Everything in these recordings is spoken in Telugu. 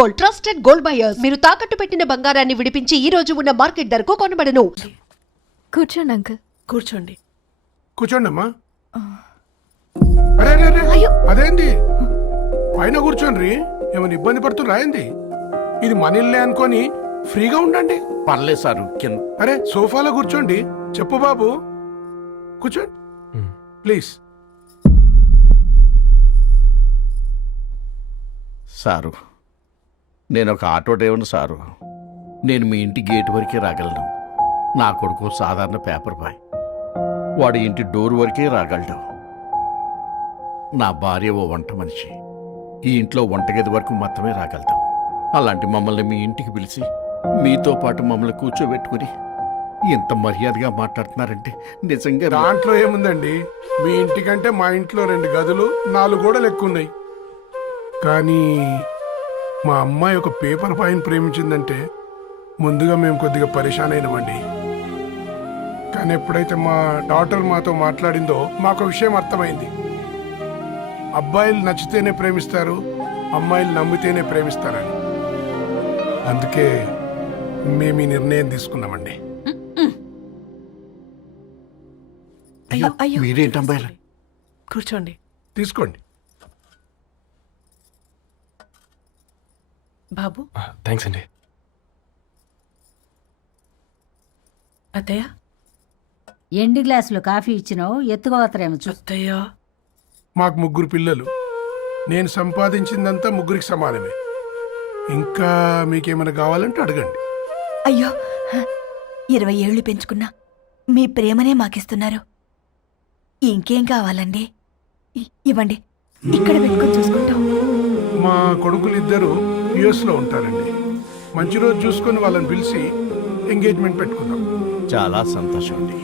Gold, trusted gold buyers. మీరు తాకట్టు పెట్టిన బంగారాన్ని విడిపించి ఈ రోజు ఉన్న మార్కెట్ ధరకు కొనబడను. కూర్చోండి అంకుల్. కూర్చోండి. కూర్చోండమ్మా. అరే అరే అరే, అయ్యో. అదేంది పైన కూర్చోండి. ఏమైనా ఇబ్బంది పడుతున్నా ఏంది? ఇది మన ఇల్లే అనుకొని ఫ్రీగా ఉండండి. పర్లేదు సారు కింద. అరే సోఫాలో కూర్చోండి. చెప్పు బాబు, కూర్చోండి ప్లీజ్. సారు, నేను ఒక ఆటో డ్రైవర్ని సారు. నేను మీ ఇంటి గేట్ వరకే రాగలను. నా కొడుకు సాధారణ పేపర్ బాయ్, వాడి ఇంటి డోర్ వరకే రాగలడు. నా భార్య ఓ వంట మనిషి, ఈ ఇంట్లో వంటగది వరకు మాత్రమే రాగలదు. అలాంటి మమ్మల్ని మీ ఇంటికి పిలిచి మీతో పాటు మమ్మల్ని కూర్చోబెట్టుకుని ఎంత మర్యాదగా మాట్లాడుతున్నారంటే నిజంగా. దాంట్లో ఏముందండి, మీ ఇంటికంటే మా ఇంట్లో 2 గదులు 4 గోడలు ఎక్కువ ఉన్నాయి. కానీ మా అమ్మాయి ఒక పేపర్ బాయ్ని ప్రేమించిందంటే ముందుగా మేము కొద్దిగా పరేషాన్ అయినామండి. కానీ ఎప్పుడైతే మా డాటర్ మాతో మాట్లాడిందో మాకు విషయం అర్థమైంది. అబ్బాయిలు నచ్చితేనే ప్రేమిస్తారు, అమ్మాయిలు నమ్మితేనే ప్రేమిస్తారని. అందుకే మేము ఈ నిర్ణయం తీసుకున్నామండి. అయ్యో అయ్యో. మీరేంటి అమ్మాయిలు? కూర్చోండి. తీసుకోండి. బాబు. థ్యాంక్స్ అండి. అత్తయ్య. ఎండు గ్లాసులో కాఫీ ఇచ్చినావు, ఎత్తుకోవతరేమో చూ. అత్తయ్య. మాకు 3 పిల్లలు. నేను సంపాదించిందంతా 3కి సమానమే. ఇంకా మీకేమైనా కావాలంటే అడగండి. అయ్యో, 20 ఏళ్లు పెంచుకున్నా మీ ప్రేమనే మాకిస్తున్నారు. ఇంకేం కావాలండి? ఇవ్వండి, ఇక్కడ పెట్టుకొని చూసుకుంటాం. మా కొడుకులు 2 యుఎస్ లో ఉంటారండి. మంచి రోజు చూసుకొని వాళ్ళని పిలిచి ఎంగేజ్మెంట్ పెట్టుకుందాం. చాలా సంతోషం అండి.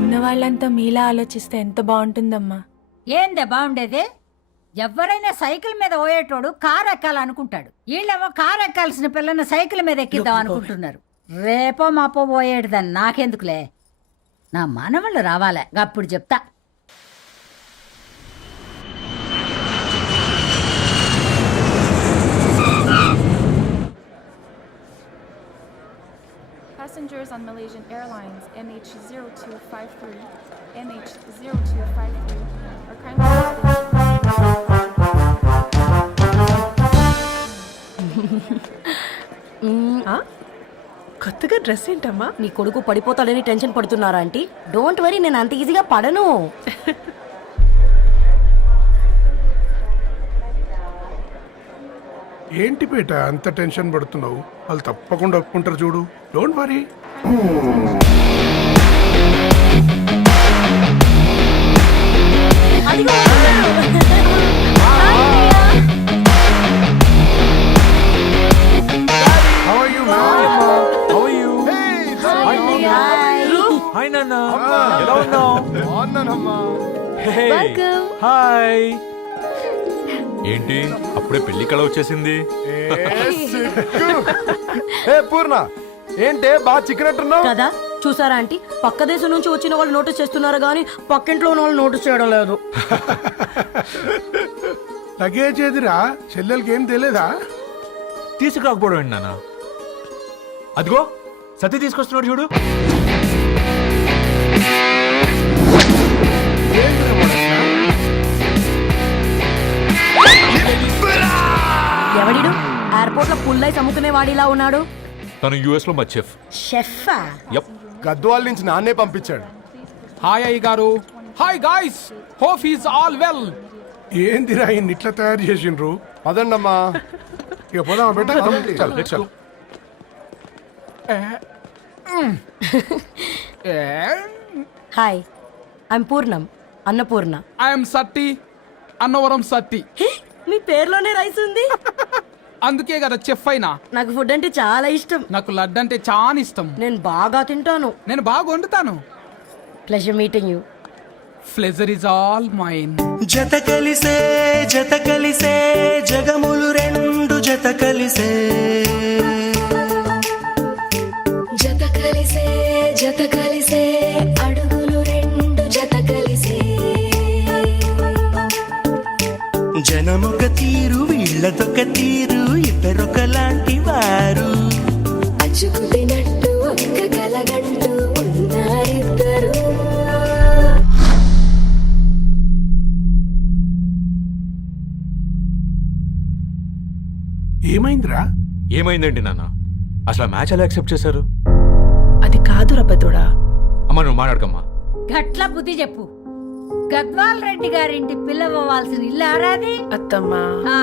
ఉన్న వాళ్ళంతా మీలా ఆలోచిస్తే ఎంత బాగుంటుందమ్మా. ఏందే బాగుండేది? ఎవరైనా సైకిల్ మీద పోయేటోడు కారు ఎక్కాలనుకుంటాడు. వీళ్ళేమో కారు ఎక్కాల్సిన పిల్లని సైకిల్ మీద ఎక్కిద్దాం అనుకుంటున్నారు. రేపో మాపో పోయేటిదని నాకెందుకులే, నా మనవళ్ళు రావాలే, అప్పుడు చెప్తా. Passengers on Malaysian Airlines MH0253, MH0253 are kindly కొత్తగా డ్రెస్ ఏంటమ్మా? నీ కొడుకు పడిపోతాడని టెన్షన్ పడుతున్నారా ఆంటీ? డోంట్ వరీ, నేను అంత ఈజీగా పడను. ఏంటి పేట అంత టెన్షన్ పడుతున్నావు? వాళ్ళు తప్పకుండా ఒప్పుకుంటారు చూడు. Don't worry. How are you, ma'am? How are you? Hi నాన్న, ఎలా ఉన్నావు? Hey hi. ఏంటి అప్పుడే పెళ్లి కళ వచ్చేసింది? పూర్ణ ఏంటే బాగా చిక్కినట్టున్నావు కదా, చూసారా ఆంటీ? పక్క దేశం నుంచి వచ్చిన వాళ్ళు నోటీస్ చేస్తున్నారు కానీ పక్కింట్లో ఉన్న వాళ్ళు నోటీస్ చేయడం లేదు. లగేజ్ ఏదిరా? చెల్లెలకి ఏం తెలియదా? తీసుకురాకపోవడం ఏంటి నాన్న? అదిగో సతీ తీసుకొస్తున్నాడు చూడు. ఎవడిడు ఎయిర్పోర్ట్ లో పుల్లైస్ అమ్ముకునే వాడిలా ఉన్నాడు? తను యుఎస్ లో మా చెఫ్. షెఫా? యప్. గద్వాల నుంచి నాన్నే పంపించాడు. హాయ్ అయ్య గారు. Hi guys, hope is all well. ఏందిరా ఇన్ని ఇట్లా తయారు చేసిండ్రు? పదండమ్మా. ఇక పోదామా బెట్ట? చల్. హాయ్, ఐఎమ్ పూర్ణం, అన్నపూర్ణ. ఐఎమ్ సత్తి, అన్నవరం సత్తి. మీ పేరులోనే రైస్ ఉంది. అందుకే కదా చెఫ్ అయినా. నాకు ఫుడ్ అంటే చాలా ఇష్టం. నాకు లడ్డు అంటే చాలా ఇష్టం. నేను బాగా తింటాను. నేను బాగా వండుతాను. Pleasure meeting you. Pleasure is all mine. జత కలిసే జగములు 2 జత కలిసే జత కలిసే అడుగులు రెండు జత కలిసే జనమొక తీరు వీళ్ళదొక తీరు ఇద్దరొకలాంటి వారు అచ్చుకు తినట్టు ఒక్క కలగంటూ ఉన్నారిద్దరు ఏమైందిరా? ఏమైందండి నాన్న? అసలు ఆ మ్యాచ్ ఎలా యాక్సెప్ట్ చేశారు? అది కాదు రబ్బతోడా. అమ్మ నువ్వు మాట్లాడకమ్మా. గట్ల బుద్ధి చెప్పు. గద్వాల్ రెడ్డి గారింటి పిల్లవ్వాల్సిన ఇల్లు ఆరాది. అత్తమ్మా ఆ,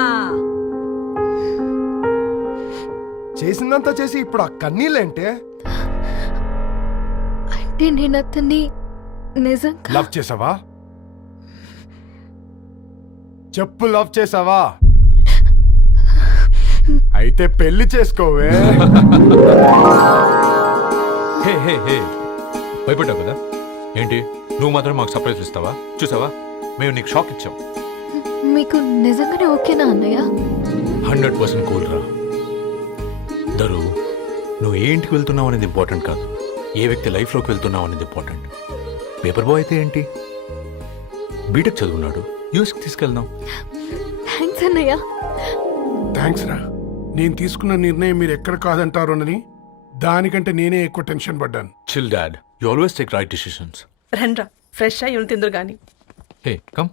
చేసిందంతా చేసి ఇప్పుడు ఆ కన్నీళ్ళేంటే? అంటే నేను అతన్ని నిజంగా లవ్ చేసావా? చెప్పు, లవ్ చేసావా? అయితే పెళ్లి చేసుకోవే. హే హే హే భయపడ్డావు కదా ఏంటి? నువ్వు మాత్రం మాకు సర్ప్రైజ్ ఇస్తావా? చూసావా, మేము నీకు షాక్ ఇచ్చాం. మీకు నిజంగానే ఓకేనా అన్నయ్య? 100% కూల్ రా. దరు, నువ్వు ఏ ఇంటికి వెళ్తున్నావు అనేది ఇంపార్టెంట్ కాదు, ఏ వ్యక్తి లైఫ్లోకి వెళ్తున్నావు అనేది ఇంపార్టెంట్. పేపర్ బాయ్ అయితే ఏంటి, బీటెక్ చదువున్నాడు, యూఎస్కి తీసుకెళ్దాం. థ్యాంక్స్ అన్నయ్య. థ్యాంక్స్ రా. నేను తీసుకున్న నిర్ణయం మీరు ఎక్కడ కాదంటారోనని దానికంటే నేనే ఎక్కువ టెన్షన్ పడ్డాను. Chill dad, you always take right decisions. రండ్రా ఫ్రెష్ అయ్యి ఉండి తిందురు గాని. Hey come.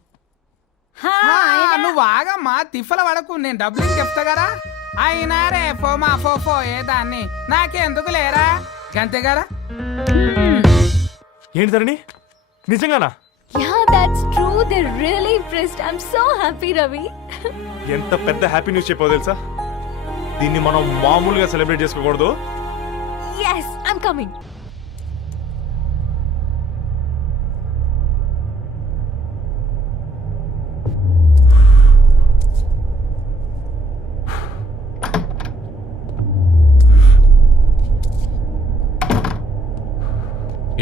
నువ్వు ఆగమ్మా, తిఫల పడకు, నేను డబ్బులు చెప్తా కదా. అయినా రే ఫోమా ఫోఫో ఏ దాన్ని నాకెందుకు లేరా గంతే కదా. ఏంటి ధరణి, నిజంగానా? Yeah, that's true. They're really impressed. I'm so happy, Ravi. ఎంత పెద్ద హ్యాపీ న్యూస్ చెప్పావు తెలుసా? దీన్ని మనం మామూలుగా సెలబ్రేట్ చేసుకోకూడదు. Yes, I'm coming.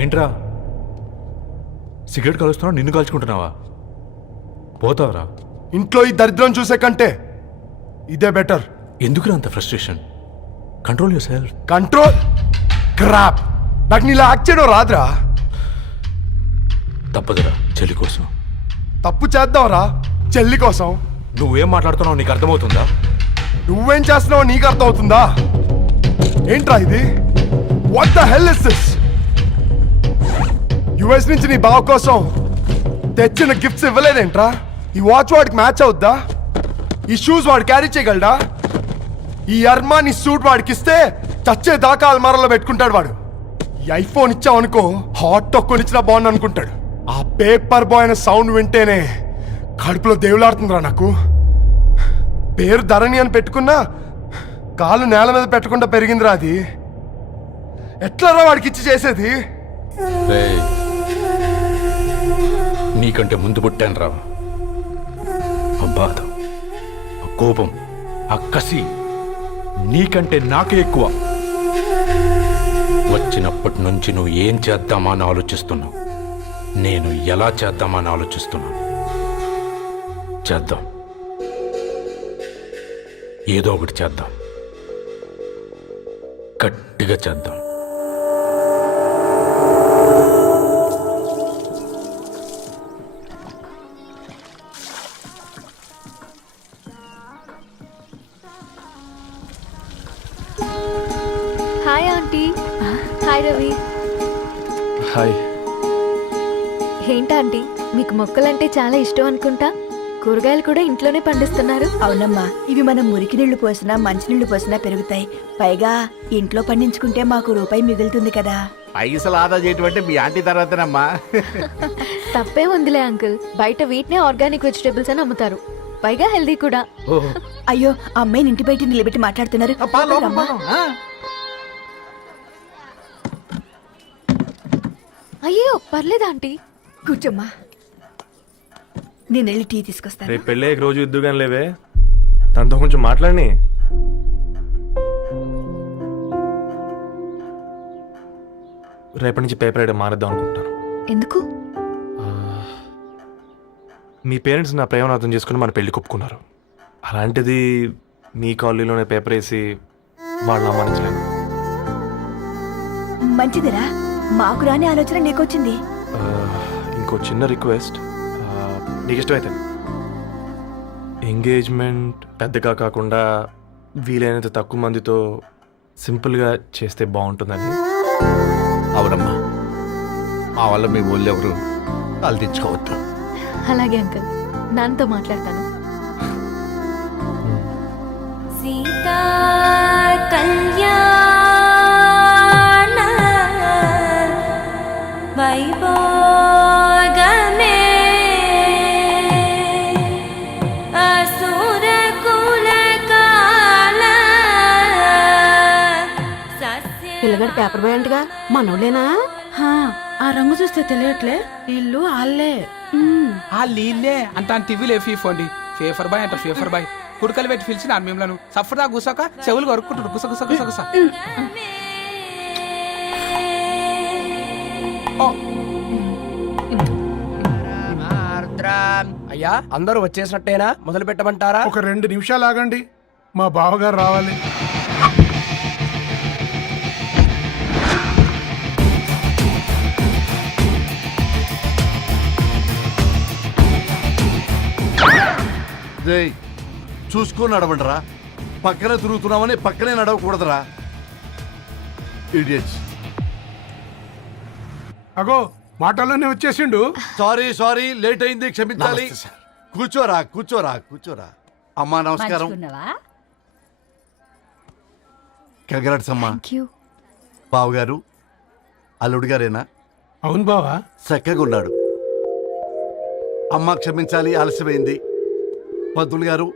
ఏంట్రా సిగరెట్ కాలుస్తున్నావు, నిన్ను కాల్చుకుంటున్నావా? పోతావరా? ఇంట్లో ఈ దరిద్రం చూసే కంటే ఇదే బెటర్. ఎందుకురా అంత frustration? Control your self. Control crap. నాకు నీలా యాక్ట్ చేయడం రాదురా. తప్పదురా, చెల్లి కోసం. తప్పు చేద్దాంరా చెల్లి కోసం. నువ్వేం మాట్లాడుతున్నావు నీకు అర్థమవుతుందా? నువ్వేం చేస్తున్నావో నీకు అర్థం అవుతుందా? ఏంట్రా ఇది? What the hell is this? US నుంచి నీ బావ కోసం తెచ్చిన గిఫ్ట్స్ ఇవ్వలేదేంట్రా? ఈ వాచ్ వాడికి మ్యాచ్ అవుద్దా? ఈ షూస్ వాడు క్యారీ చేయగలడా? ఈ అర్మాని సూట్ వాడికి ఇస్తే చచ్చే దాకా అల్మారాలో పెట్టుకుంటాడు వాడు. ఈ ఐఫోన్ ఇచ్చావనుకో హాట్ టొక్కుని ఇచ్చినా బాగుంది అనుకుంటాడు. ఆ పేపర్ బాయ్ అనే సౌండ్ వింటేనే కడుపులో దేవులాడుతుందిరా నాకు. పేరు ధరణి అని పెట్టుకున్నా కాలు నేల మీద పెట్టకుండా పెరిగిందిరా అది. ఎట్లారా వాడికి ఇచ్చి చేసేది? నీకంటే ముందు పుట్టాను రా. ఆ బాధ, ఆ కోపం, ఆ కసి నీకంటే నాకే ఎక్కువ. వచ్చినప్పటి నుంచి నువ్వు ఏం చేద్దామా అని ఆలోచిస్తున్నావు, నేను ఎలా చేద్దామా అని ఆలోచిస్తున్నాను. చేద్దాం, ఏదో ఒకటి చేద్దాం, గట్టిగా చేద్దాం. Hi aunty. Hi Ravi. Hi. ఏంటంటీ మీకు మొక్కలంటే చాలా ఇష్టం అనుకుంటా. కూరగాయలు కూడా ఇంట్లోనే పండిస్తున్నారు. అవునమ్మా, ఇవి మనం మురికి నీళ్లు పోసినా మంచినీళ్లు పోసినా పెరుగుతాయి. పైగా ఇంట్లో పండించుకుంటే మాకు రూపాయి మిగులుతుంది కదా. పైసలు ఆదా చేయటం అంటే మీ ఆంటీ తర్వాతనమ్మా. తప్పే ఉందిలే అంకుల్, బయట వీటినే ఆర్గానిక్ వెజిటేబుల్స్ అని అమ్ముతారు, పైగా హెల్దీ కూడా. అయ్యో, అమ్మాయిని ఇంటి బయట నిలబెట్టి మాట్లాడుతున్నారు. రమ్మా. అయ్యో పర్లేదు ఆంటీ. కూర్చోమ్మా, నేను వెళ్ళి టీ తీసుకొస్తాను. రేపు పెళ్ళే రోజు ఇద్దుగాని లేవే, తనతో కొంచెం మాట్లాడి. రేపటి నుంచి పేపర్ వేయడం మారేద్దాం అనుకుంటాను. ఎందుకు? మీ పేరెంట్స్ నా ప్రేమను అర్థం చేసుకుని మన పెళ్లి ఒప్పుకున్నారు. అలాంటిది మీ కాలనీలోనే పేపర్ వేసి వాళ్ళు అమ్మానించలేదు. మంచిదిరా, మాకు రాని ఆలోచన నీకొచ్చింది. ఇంకో చిన్న రిక్వెస్ట్, నీకు ఇష్టమైతే ఎంగేజ్మెంట్ పెద్దగా కాకుండా వీలైనంత తక్కువ మందితో సింపుల్గా చేస్తే బాగుంటుందని. అవునమ్మా, మా వల్ల మీ ఊళ్ళో ఎవరు కాలు తెచ్చుకోవద్దు. అలాగే అంకుల్, నాన్నతో మాట్లాడతాను. సీతా కళ్యాణ వైభోగమే అసుర కుల కాల పిల్లగాడు పేపర్ బాయ్ అంటగా మనోళ్ళేనా? ఆ రంగు చూస్తే తెలియట్లే, ఇల్లు ఆళ్ళే. ఆ లీల్లే అంత టీవీలో ఫీఫోండి. ఫేఫర్ బాయ్ అంట, ఫేఫర్ బాయ్. కుడుకలు పెట్టి పిలిచిన మిమ్మల్ని సఫర్దా గుసక చెవులు కొరుక్కుంటారు. గుస గుస గుస గుస. అయ్యా అందరూ వచ్చేసినట్టేనా? మొదలు పెట్టమంటారా? ఒక 2 నిమిషాలు ఆగండి, మా బావగారు రావాలి. చూసుకొని నడవండిరా. పక్కన తిరుగుతున్నామని పక్కనే నడవకూడదురా. ఇడియట్స్. అగో మాటల్లోనే వచ్చేసిండు. సారీ లేట్ అయింది, క్షమించాలి. కూర్చోరా కూర్చోరా కూర్చోరా. అమ్మా నమస్కారం. మంచుకున్నావా? కంగ్రాట్స్ అమ్మా. Thank you. బావగారు అల్లుడు గారేనా? అవును బావా. చక్కగా ఉన్నాడు. అమ్మ క్షమించాలి, ఆలస్యమైంది. పంతులు గారు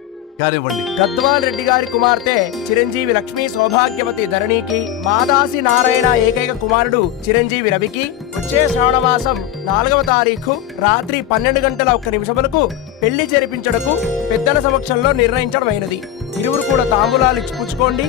కానివ్వండి. గద్వాన్ రెడ్డి గారి కుమార్తె చిరంజీవి లక్ష్మీ సౌభాగ్యవతి ధరణికి, మాదాసి నారాయణ ఏకైక కుమారుడు చిరంజీవి రవికి వచ్చే శ్రావణమాసం 4వ తారీఖు రాత్రి 12:01 పెళ్లి జరిపించడకు పెద్దల సమక్షంలో నిర్ణయించడమైనది. ఇరువురు కూడా తాంబూలాలు ఇచ్చిపుచ్చుకోండి.